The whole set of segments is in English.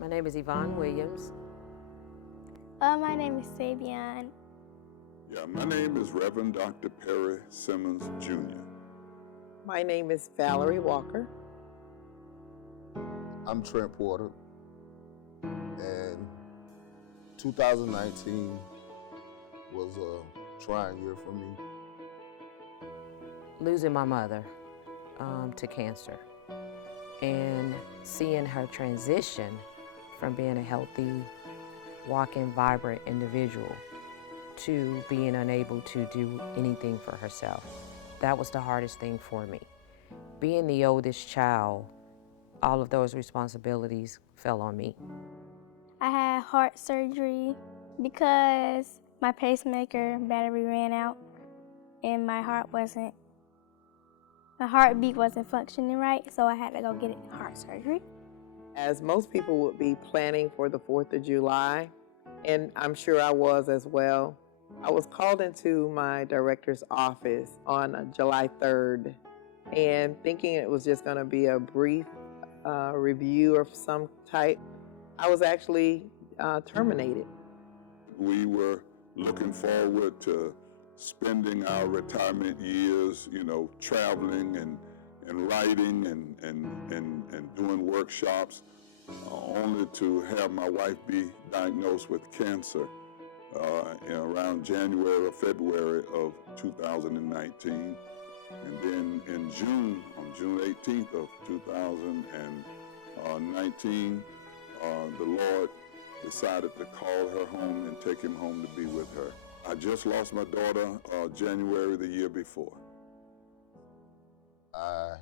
My name is Yvonne Williams. My name is Savion. Yeah, my name is Reverend Dr. Perry Simmons, Jr. My name is Valerie Walker. I'm Trent Porter, and 2019 was a trying year for me. Losing my mother to cancer and seeing her transition from being a healthy, walking, vibrant individual to being unable to do anything for herself. That was the hardest thing for me. Being the oldest child, all of those responsibilities fell on me. I had heart surgery because my pacemaker battery ran out and my heartbeat wasn't functioning right, so I had to go get heart surgery. As most people would be planning for the 4th of July, and I'm sure I was as well, I was called into my director's office on July 3rd and thinking it was just going to be a brief review of some type. I was actually terminated. We were looking forward to spending our retirement years, traveling and writing and doing workshops, only to have my wife be diagnosed with cancer around January or February of 2019. And then in June, on June 18th of 2019, the Lord decided to call her home and take him home to be with her. I just lost my daughter January the year before. I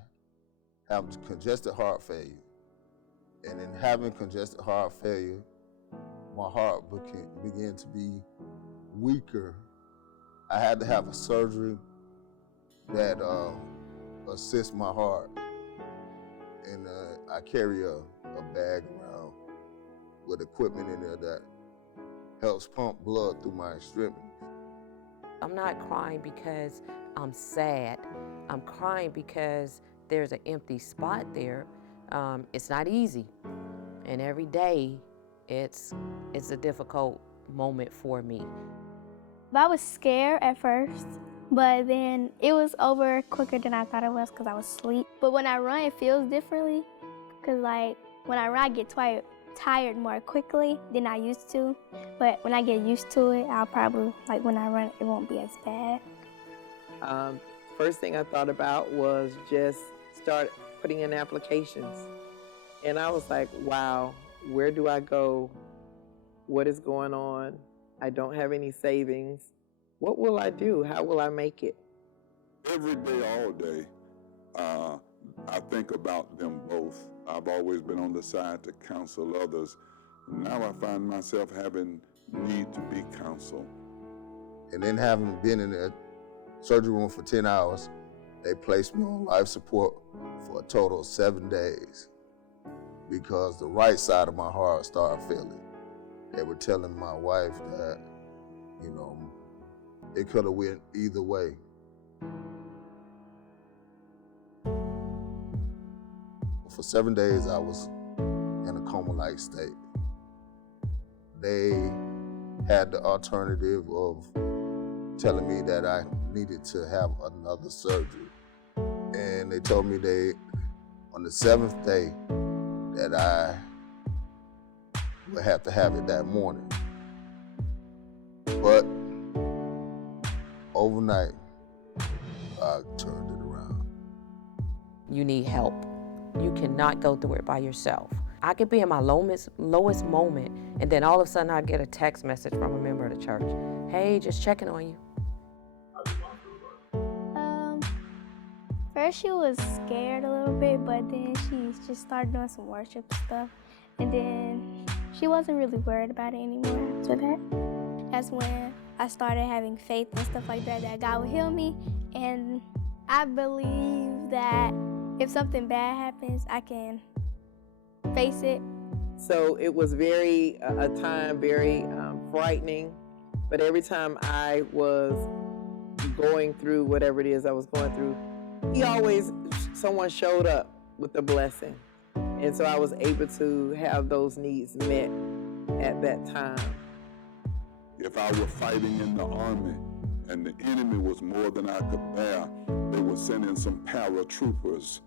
have congested heart failure, and in having congested heart failure, my heart began to be weaker. I had to have a surgery that assists my heart, and I carry a bag around with equipment in there that helps pump blood through my extremities. I'm not crying because I'm sad. I'm crying because there's an empty spot there. It's not easy, and every day it's a difficult moment for me. I was scared at first, but then it was over quicker than I thought it was because I was asleep. But when I run, it feels differently because when I run, I get tired more quickly than I used to. But when I get used to it, I'll probably, when I run, it won't be as bad. First thing I thought about was just start putting in applications. And I was like, wow, where do I go? What is going on? I don't have any savings. What will I do? How will I make it? Every day, all day, I think about them both. I've always been on the side to counsel others. Now I find myself having need to be counseled. And then having been in the surgery room for 10 hours, they placed me on life support for a total of 7 days because the right side of my heart started failing. They were telling my wife that, it could have went either way. For 7 days, I was in a coma-like state. They had the alternative of telling me that I needed to have another surgery. And they told me on the 7th day, that I would have to have it that morning. But overnight, I turned it around. You need help. You cannot go through it by yourself. I could be in my lowest moment, and then all of a sudden I get a text message from a member of the church. Hey, just checking on you. First she was scared a little bit, but then she just started doing some worship stuff. And then she wasn't really worried about it anymore after that. That's when I started having faith and stuff like that God would heal me. And I believe that if something bad happens, I can face it. So it was very frightening, but every time I was going through whatever it is I was going through, someone showed up with a blessing. And so I was able to have those needs met at that time. If I were fighting in the army and the enemy was more than I could bear, they would send in some paratroopers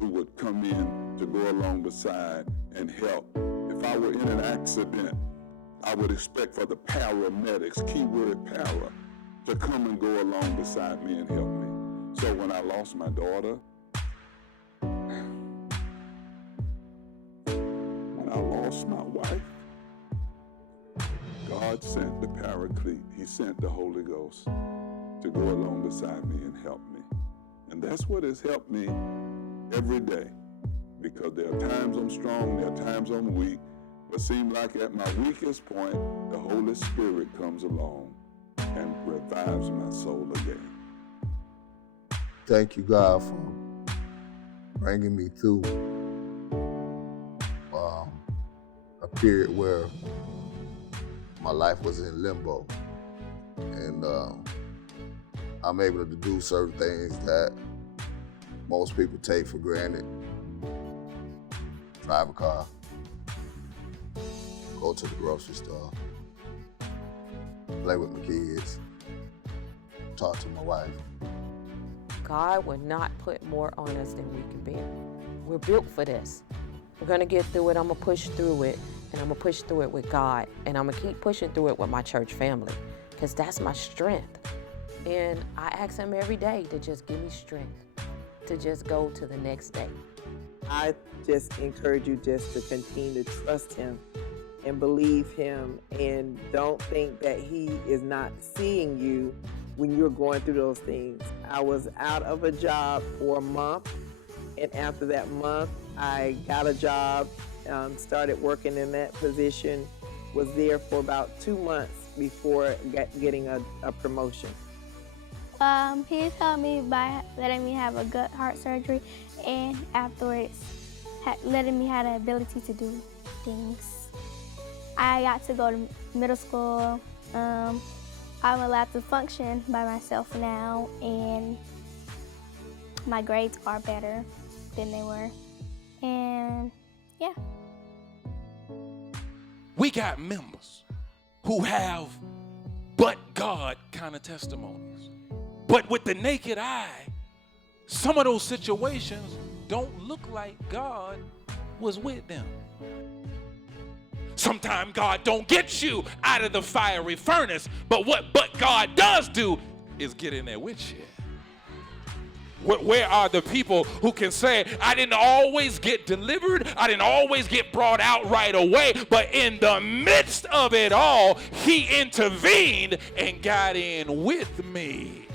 who would come in to go along the side and help. If I were in an accident, I would expect for the paramedics, keyword para, to come and go along beside me and help me. So when I lost my daughter, when I lost my wife, God sent the Paraclete. He sent the Holy Ghost to go along beside me and help me. And that's what has helped me every day, because there are times I'm strong, there are times I'm weak, but seem like at my weakest point, the Holy Spirit comes along and revives my soul again. Thank you, God, for bringing me through a period where my life was in limbo. And I'm able to do certain things that most people take for granted. Drive a car, go to the grocery store, play with my kids, talk to my wife. God will not put more on us than we can bear. We're built for this. We're gonna get through it. I'm gonna push through it, and I'm gonna push through it with God, and I'm gonna keep pushing through it with my church family, because that's my strength. And I ask him every day to just give me strength to just go to the next day. I just encourage you just to continue to trust him and believe him, and don't think that he is not seeing you when you're going through those things. I was out of a job for a month, and after that month, I got a job, started working in that position, was there for about 2 months before getting a promotion. He helped me by letting me have a gut heart surgery, and afterwards letting me have the ability to do things. I got to go to middle school. I'm allowed to function by myself now, and my grades are better than they were. And yeah. We got members who have but God kind of testimonies. But with the naked eye, some of those situations don't look like God was with them. Sometimes God don't get you out of the fiery furnace, but what God does do is get in there with you. Where are the people who can say, I didn't always get delivered, I didn't always get brought out right away, but in the midst of it all, he intervened and got in with me.